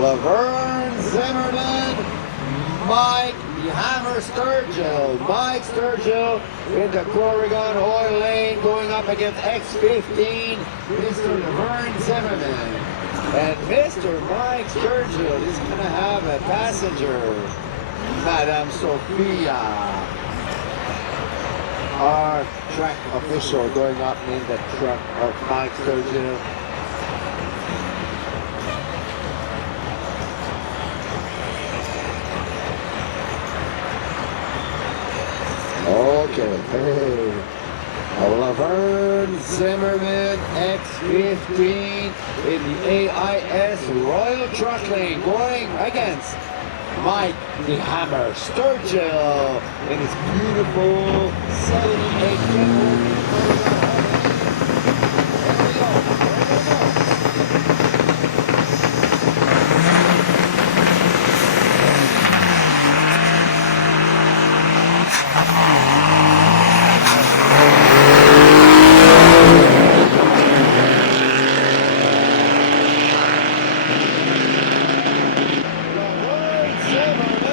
Laverne Zimmerman, Mike Hammer Sturgill. Mike Sturgill into Corrigan Oil Lane going up against X15, Mr. Laverne Zimmerman. And Mr. Mike Sturgill is going to have a passenger, Madame Sophia. Our track official going up in the truck of Mike Sturgill. Okay, hey. Laverne Zimmerman X15 in the AIS Royal Truck Lane going against Mike the Hammer Sturgill in his beautiful 78 Chevrolet.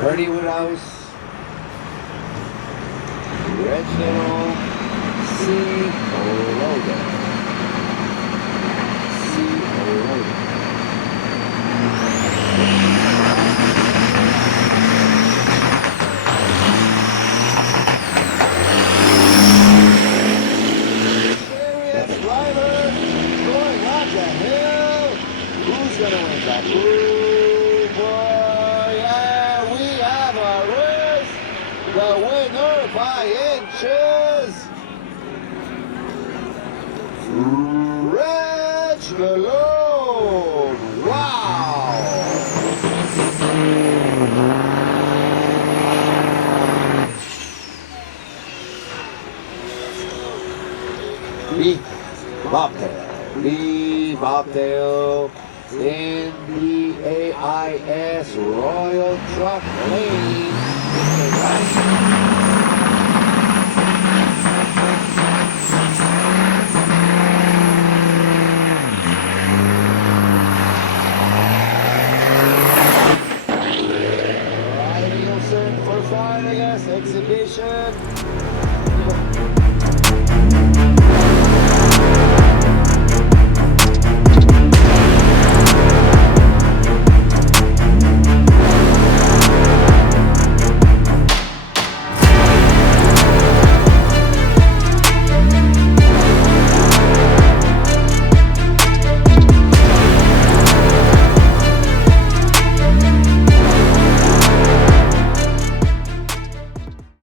Bernie Woodhouse, Reginald C. Logan. Serious driver going up the hill. Who's going to win that? The winner by inches, Reg Malone. Wow! Lee Bobtail in the AIS Royal Truck Lane. Nielsen for flying, I guess, exhibition.